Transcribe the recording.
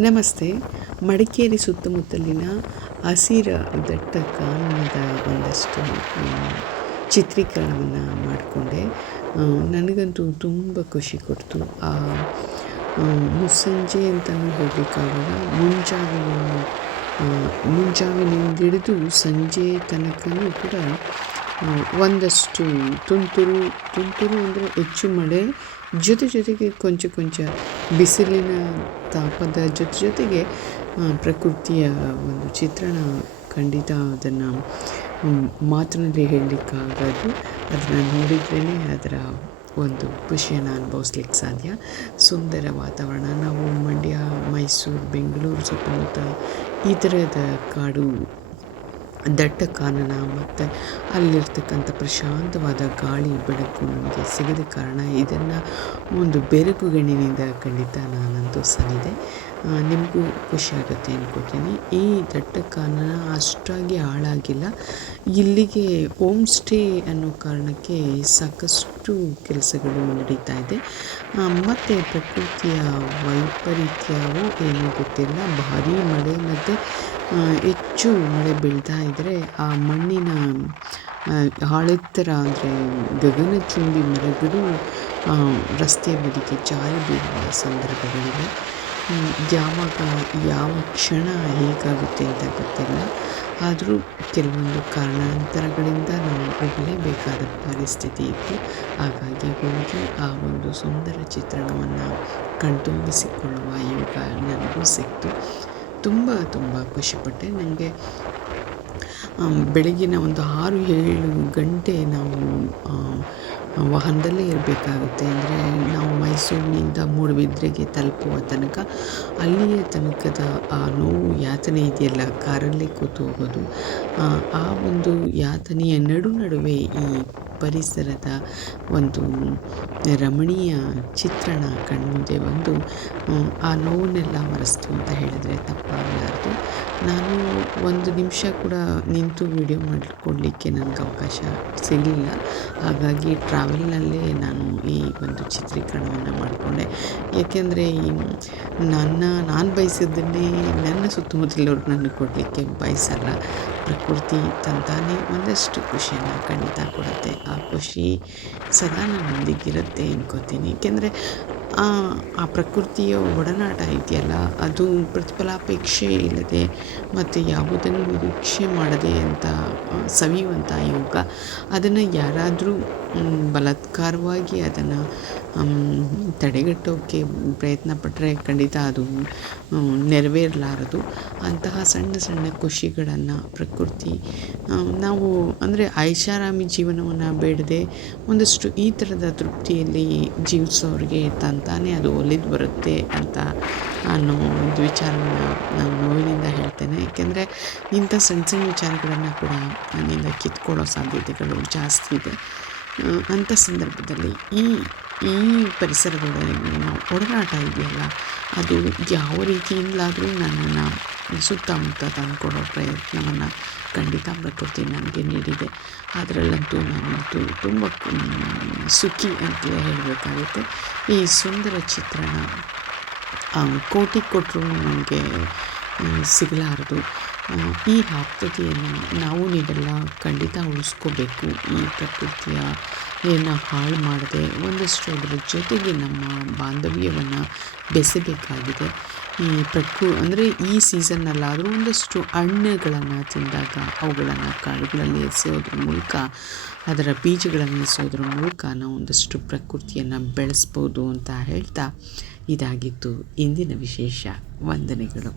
ನಮಸ್ತೆ. ಮಡಿಕೇರಿ ಸುತ್ತಮುತ್ತಲಿನ ಹಸಿರ ದಟ್ಟ ಕಾನೂನದ ಒಂದಷ್ಟು ಚಿತ್ರೀಕರಣವನ್ನು ಮಾಡಿಕೊಂಡೆ. ನನಗಂತೂ ತುಂಬ ಖುಷಿ ಕೊಡ್ತು. ಆ ಮುಸ್ಸಂಜೆ ಅಂತಲೂ ಹೇಳಲಿಕ್ಕಾಗಲ್ಲ ಮುಂಜಾವಿನ ಮುಂಜಾವಿನಿಂದ ಸಂಜೆ ತನಕನೂ ಕೂಡ ಒಂದಷ್ಟು ತುಂತುರು ತುಂತುರು ಅಂದರೆ ಹೆಚ್ಚು ಮಳೆ, ಜೊತೆ ಜೊತೆಗೆ ಕೊಂಚ ಕೊಂಚ ಬಿಸಿಲಿನ ತಾಪದ ಜೊತೆ ಜೊತೆಗೆ ಪ್ರಕೃತಿಯ ಒಂದು ಚಿತ್ರಣ ಖಂಡಿತ ಅದನ್ನು ಮಾತಿನಲ್ಲಿ ಹೇಳಲಿಕ್ಕಾಗದು. ಅದನ್ನು ನೋಡಿದ್ರೇ ಅದರ ಒಂದು ಖುಷಿಯನ್ನು ಅನುಭವಿಸ್ಲಿಕ್ಕೆ ಸಾಧ್ಯ. ಸುಂದರ ವಾತಾವರಣ. ನಾವು ಮಂಡ್ಯ, ಮೈಸೂರು, ಬೆಂಗಳೂರು ಸುತ್ತಮುತ್ತ ಈ ಥರದ ಕಾಡು ದಟ್ಟ ಕಾನನ ಮತ್ತು ಅಲ್ಲಿರ್ತಕ್ಕಂಥ ಪ್ರಶಾಂತವಾದ ಗಾಳಿ ಬೆಳಕು ನಮಗೆ ಸಿಗದ ಕಾರಣ ಇದನ್ನು ಒಂದು ಬೆರಗುಗಣ್ಣಿನಿಂದ ಖಂಡಿತ ನಾನಂತೂ ಸವಿದೆ ನಿಮಗೂ ಖುಷಿಯಾಗುತ್ತೆ ಅಂದ್ಕೋತೀನಿ ಈ ದಟ್ಟ ಕಾನನ ಅಷ್ಟಾಗಿ ಹಾಳಾಗಿಲ್ಲ. ಇಲ್ಲಿಗೆ ಹೋಮ್ ಸ್ಟೇ ಅನ್ನೋ ಕಾರಣಕ್ಕೆ ಸಾಕಷ್ಟು ಕೆಲಸಗಳು ನಡೀತಾ ಇದೆ. ಮತ್ತು ಪ್ರಕೃತಿಯ ವೈಪರೀತ್ಯವು ಏನೂ ಗೊತ್ತಿಲ್ಲ. ಭಾರೀ ಮಳೆ ಮತ್ತು ಹೆಚ್ಚು ಮಳೆ ಬೀಳ್ತಾ ಇದ್ದರೆ ಆ ಮಣ್ಣಿನ ಹಾಳೆತ್ತರ ಅಂದರೆ ಗಗನಚುಂಬಿ ಮರಗಳು ರಸ್ತೆಯ ಬದಿಗೆ ಜಾರಿ ಬೀಳುವ ಸಂದರ್ಭಗಳಿವೆ. ಯಾವಾಗ, ಯಾವ ಕ್ಷಣ ಹೇಗಾಗುತ್ತೆ ಅಂತ ಗೊತ್ತಿಲ್ಲ. ಆದರೂ ಕೆಲವೊಂದು ಕಾರಣಾಂತರಗಳಿಂದ ನಾವು ಹೋಗಲೇಬೇಕಾದ ಪರಿಸ್ಥಿತಿ ಇತ್ತು. ಹಾಗಾಗಿ ಹೋಗಿ ಆ ಒಂದು ಸುಂದರ ಚಿತ್ರಣವನ್ನು ಕಣ್ತುಂಬಿಸಿಕೊಳ್ಳುವ ಯೋಗ ನನಗೂ ಸಿಕ್ತು. ತುಂಬ ತುಂಬ ಖುಷಿಪಟ್ಟೆ. ನನಗೆ ಬೆಳಗಿನ ಒಂದು ಆರು ಏಳು ಗಂಟೆ ನಾವು ವಾಹನದಲ್ಲೇ ಇರಬೇಕಾಗುತ್ತೆ ಅಂದರೆ ನಾವು ಮೈಸೂರಿನಿಂದ ಮೂಡುಬಿದ್ರೆಗೆ ತಲುಪುವ ತನಕ ಅಲ್ಲಿಯ ತನಕದ ಆ ನೋವು ಯಾತನೆ ಇದೆಯಲ್ಲ? ಕಾರಲ್ಲೇ ಕೂತು ಹೋಗೋದು. ಆ ಒಂದು ಯಾತನೆಯ ನಡು ನಡುವೆ ಈ ಪರಿಸರದ ಒಂದು ರಮಣೀಯ ಚಿತ್ರಣ ಕಣ್ಮುಂದೆ ಬಂದು, ಆ ನೋವನ್ನೆಲ್ಲ ಮರೆಸ್ತು ಅಂತ ಹೇಳಿದರೆ ತಪ್ಪಾಗಲಾರ್ದು. ನಾನು ಒಂದು ನಿಮಿಷ ಕೂಡ ನಿಂತು ವಿಡಿಯೋ ಮಾಡಿಕೊಡ್ಲಿಕ್ಕೆ ನನಗೆ ಅವಕಾಶ ಸಿಗಲಿಲ್ಲ. ಹಾಗಾಗಿ ಟ್ರಾವೆಲ್ನಲ್ಲೇ ನಾನು ಈ ಒಂದು ಚಿತ್ರೀಕರಣವನ್ನು ಮಾಡಿಕೊಂಡೆ. ಏಕೆಂದರೆ ಈ ನನ್ನ, ನಾನು ಬಯಸಿದ್ದನ್ನೇ ನನ್ನ ಸುತ್ತಮುತ್ತಲವ್ರು ನನಗೆ ಕೊಡಲಿಕ್ಕೆ ಬಯಸಲ್ಲ. ಪ್ರಕೃತಿ ತಂತಾನೇ ಒಂದಷ್ಟು ಖುಷಿಯನ್ನು ಖಂಡಿತ ಕೊಡುತ್ತೆ. ಆ ಖುಷಿ ಸದಾ ನನ್ನೊಂದಿಗಿರುತ್ತೆ ಅನ್ಕೋತೀನಿ. ಏಕೆಂದರೆ ಆ ಪ್ರಕೃತಿಯ ಒಡನಾಟ ಇದೆಯಲ್ಲ, ಅದು ಪ್ರತಿಫಲಾಪೇಕ್ಷೆ ಇಲ್ಲದೆ ಮತ್ತು ಯಾವುದನ್ನು ನಿರೀಕ್ಷೆ ಮಾಡದೆ ಅಂತ ಸವಿಯುವಂಥ ಯೋಗ. ಅದನ್ನು ಯಾರಾದರೂ ಬಲಾತ್ಕಾರವಾಗಿ ಅದನ್ನು ತಡೆಗಟ್ಟೋಕ್ಕೆ ಪ್ರಯತ್ನ ಪಟ್ಟರೆ ಖಂಡಿತ ಅದು ನೆರವೇರಲಾರದು. ಅಂತಹ ಸಣ್ಣ ಸಣ್ಣ ಖುಷಿಗಳನ್ನು ಪ್ರಕೃತಿ ನಾವು ಅಂದರೆ ಐಷಾರಾಮಿ ಜೀವನವನ್ನು ಬೇಡದೆ ಒಂದಷ್ಟು ಈ ಥರದ ತೃಪ್ತಿಯಲ್ಲಿ ಜೀವಿಸೋರಿಗೆ ತಂತಾನೇ ಅದು ಒಲಿದು ಬರುತ್ತೆ ಅಂತ ಅನ್ನೋ ಒಂದು ವಿಚಾರವನ್ನು ನಾನು ನೋವಿನಿಂದ ಹೇಳ್ತೇನೆ. ಏಕೆಂದರೆ ಇಂಥ ಸಣ್ಣ ಸಣ್ಣ ವಿಚಾರಗಳನ್ನು ಕೂಡ ನನ್ನಿಂದ ಕಿತ್ಕೊಳ್ಳೋ ಸಾಧ್ಯತೆಗಳು ಜಾಸ್ತಿ ಇದೆ. ಅಂಥ ಸಂದರ್ಭದಲ್ಲಿ ಈ ಈ ಪರಿಸರದೊಳಗೆ ನಾವು ಒಡನಾಟ ಇದೆಯಲ್ಲ, ಅದು ಯಾವ ರೀತಿಯಿಂದಲಾದರೂ ನನ್ನನ್ನು ಸುತ್ತಮುತ್ತ ತಂದುಕೊಡೋ ಪ್ರಯತ್ನವನ್ನು ಖಂಡಿತ ಪ್ರಕೃತಿ ನನಗೆ ನೀಡಿದೆ. ಅದರಲ್ಲಂತೂ ನಾನಂತೂ ತುಂಬ ಸುಖಿ ಅಂತಲೇ ಹೇಳಬೇಕಾಗುತ್ತೆ. ಈ ಸುಂದರ ಚಿತ್ರಣ ಕೋಟಿ ಕೊಟ್ಟರು ನನಗೆ ಸಿಗಲಾರದು. ಈ ಆಪ್ತತೆಯನ್ನು ನಾವು ನೀವೆಲ್ಲ ಖಂಡಿತ ಉಳಿಸ್ಕೋಬೇಕು. ಈ ಪ್ರಕೃತಿಯ ಏನು ಹಾಳು ಮಾಡದೆ ಒಂದಷ್ಟು ಅದರ ಜೊತೆಗೆ ನಮ್ಮ ಬಾಂಧವ್ಯವನ್ನು ಬೆಸಬೇಕಾಗಿದೆ. ಈ ಪ್ರಕೃ, ಅಂದರೆ ಈ ಸೀಸನ್ನಲ್ಲಾದರೂ ಒಂದಷ್ಟು ಹಣ್ಣುಗಳನ್ನು ತಿಂದಾಗ ಅವುಗಳನ್ನು ಕಾಡುಗಳಲ್ಲಿ ಎಸೆಯೋದ್ರ ಮೂಲಕ, ಅದರ ಬೀಜಗಳನ್ನು ಎಸೆಯೋದ್ರ ಮೂಲಕ ನಾವು ಒಂದಷ್ಟು ಪ್ರಕೃತಿಯನ್ನು ಬೆಳೆಸ್ಬೋದು ಅಂತ ಹೇಳ್ತಾ ಇದಾಗಿತ್ತು ಇಂದಿನ ವಿಶೇಷ ವಂದನೆಗಳು.